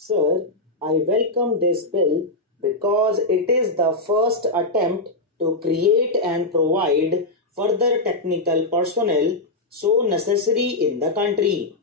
Sir, I welcome this bill because it is the first attempt to create and provide further technical personnel so necessary in the country.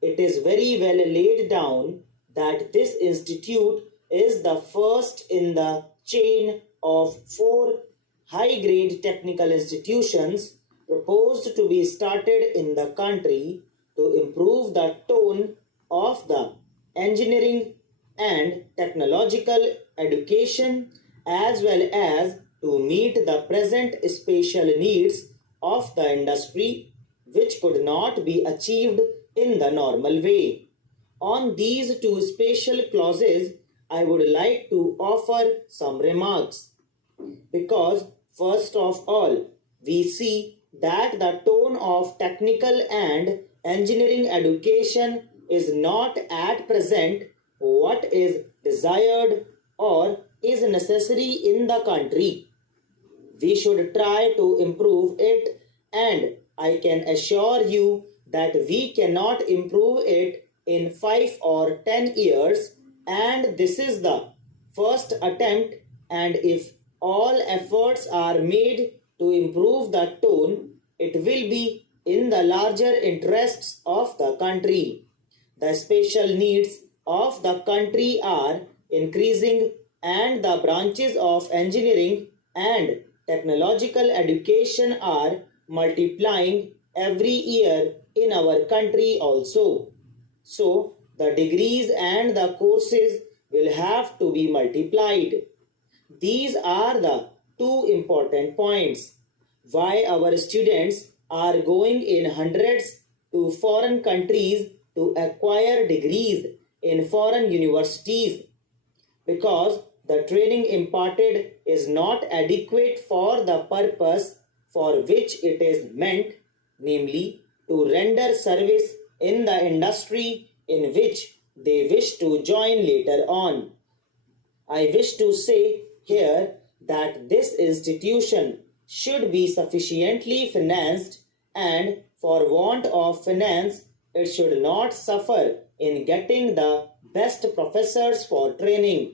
It is very well laid down that this institute is the first in the chain of four high-grade technical institutions proposed to be started in the country to improve the tone of the engineering and technological education as well as to meet the present special needs of the industry which could not be achieved in the normal way. On these two special clauses, I would like to offer some remarks because, first of all, we see that the tone of technical and engineering education is not at present what is desired or is necessary in the country. We should try to improve it, and I can assure you that we cannot improve it in 5 or 10 years, and this is the first attempt. And if all efforts are made to improve the tone, it will be in the larger interests of the country. The special needs of the country are increasing, and the branches of engineering and technological education are multiplying every year in our country also. So, the degrees and the courses will have to be multiplied. These are the two important points. Why our students are going in hundreds to foreign countries to acquire degrees in foreign universities, because the training imparted is not adequate for the purpose for which it is meant, namely to render service in the industry in which they wish to join later on. I wish to say here that this institution should be sufficiently financed, and for want of finance, it should not suffer in getting the best professors for training.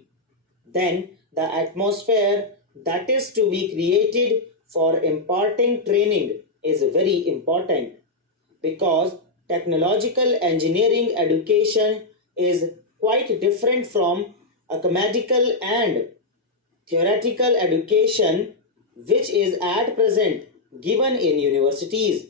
Then the atmosphere that is to be created for imparting training is very important, because technological engineering education is quite different from academical and theoretical education which is at present given in universities.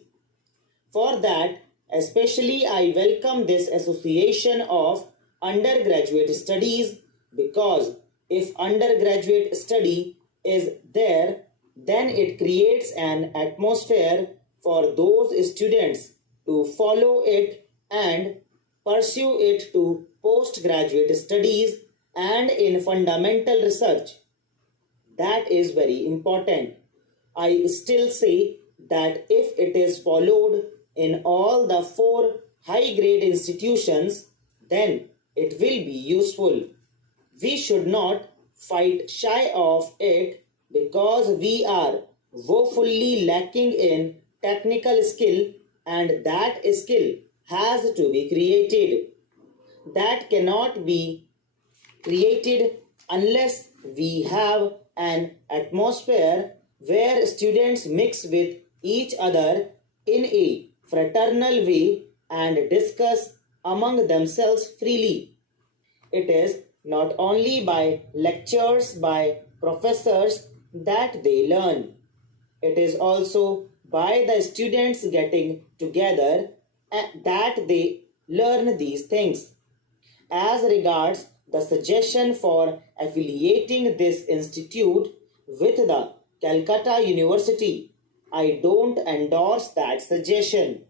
For that, especially I welcome this association of undergraduate studies, because if undergraduate study is there, then it creates an atmosphere for those students to follow it and pursue it to postgraduate studies and in fundamental research. That is very important. I still say that if it is followed in all the four high-grade institutions, then it will be useful. We should not fight shy of it because we are woefully lacking in technical skill, and that skill has to be created. That cannot be created unless we have an atmosphere where students mix with each other in a fraternal way and discuss among themselves freely. It is not only by lectures by professors that they learn. It is also by the students getting together that they learn these things. As regards the suggestion for affiliating this institute with the Calcutta University, I don't endorse that suggestion.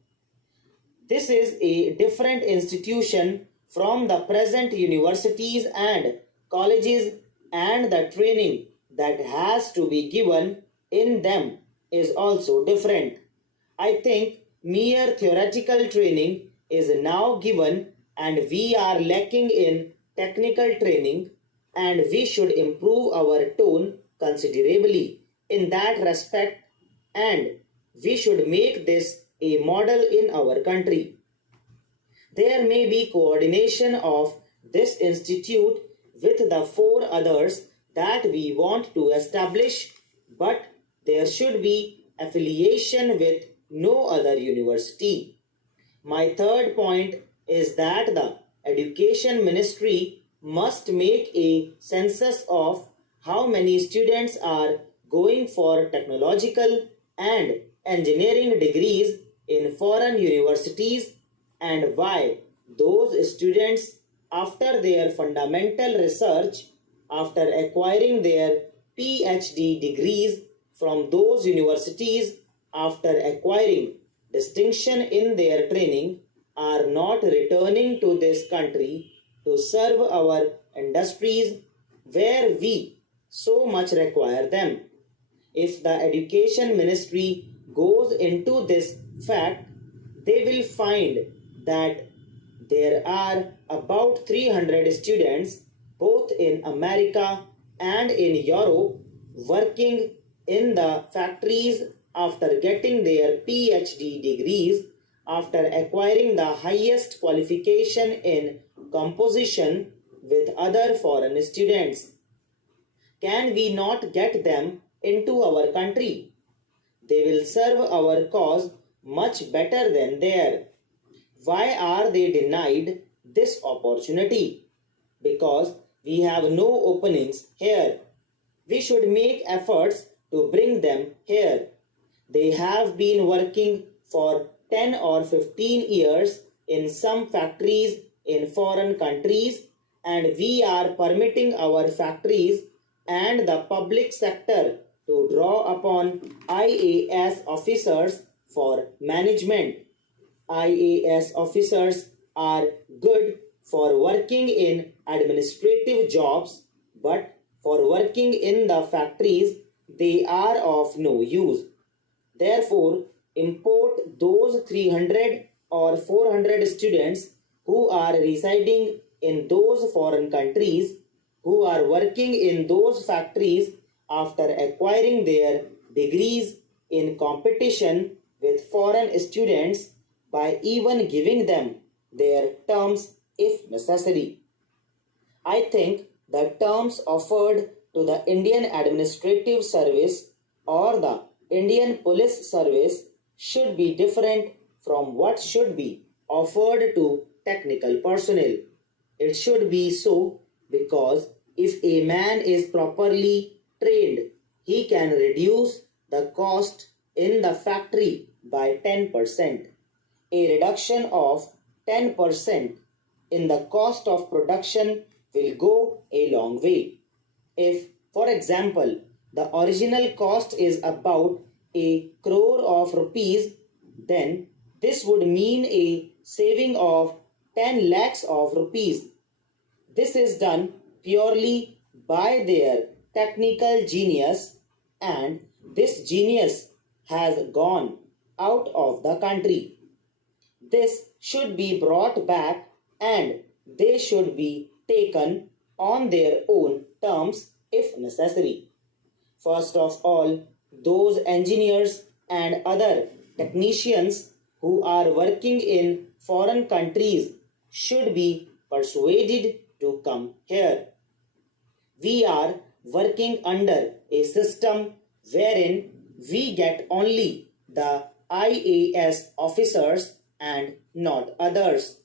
This is a different institution from the present universities and colleges, and the training that has to be given in them is also different. I think mere theoretical training is now given, and we are lacking in technical training, and we should improve our tone considerably in that respect, and we should make this a model in our country. There may be coordination of this institute with the four others that we want to establish, but there should be affiliation with no other university. My third point is that the Education Ministry must make a census of how many students are going for technological and engineering degrees in foreign universities and why those students, after their fundamental research, after acquiring their PhD degrees from those universities, after acquiring distinction in their training, are not returning to this country to serve our industries where we so much require them. If the Education Ministry goes into this fact, they will find that there are about 300 students both in America and in Europe working in the factories after getting their PhD degrees, after acquiring the highest qualification in composition with other foreign students. Can we not get them into our country? They will serve our cause much better than there. Why are they denied this opportunity? Because we have no openings here. We should make efforts to bring them here. They have been working for 10 or 15 years in some factories in foreign countries, and we are permitting our factories and the public sector to draw upon IAS officers for management. IAS officers are good for working in administrative jobs, but for working in the factories, they are of no use. Therefore, import those 300 or 400 students who are residing in those foreign countries, who are working in those factories after acquiring their degrees in competition with foreign students by even giving them their terms if necessary. I think the terms offered to the Indian Administrative Service or the Indian Police Service should be different from what should be offered to technical personnel. It should be so because if a man is properly trained, he can reduce the cost in the factory by 10%. A reduction of 10% in the cost of production will go a long way. If, for example, the original cost is about a crore of rupees, then this would mean a saving of 10 lakhs of rupees. This is done purely by their technical genius, and this genius has gone out of the country. This should be brought back and they should be taken on their own terms if necessary. First of all, those engineers and other technicians who are working in foreign countries should be persuaded to come here. We are working under a system wherein we get only the IAS officers and not others.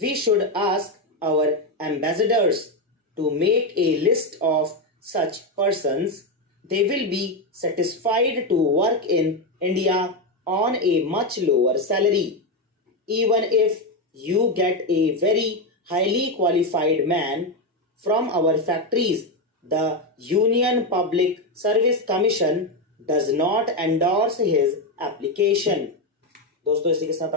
We should ask our ambassadors to make a list of such persons. They will be satisfied to work in India on a much lower salary. Even if you get a very highly qualified man from our factories, the Union Public Service Commission does not endorse his application. दोस्तों इसी के साथ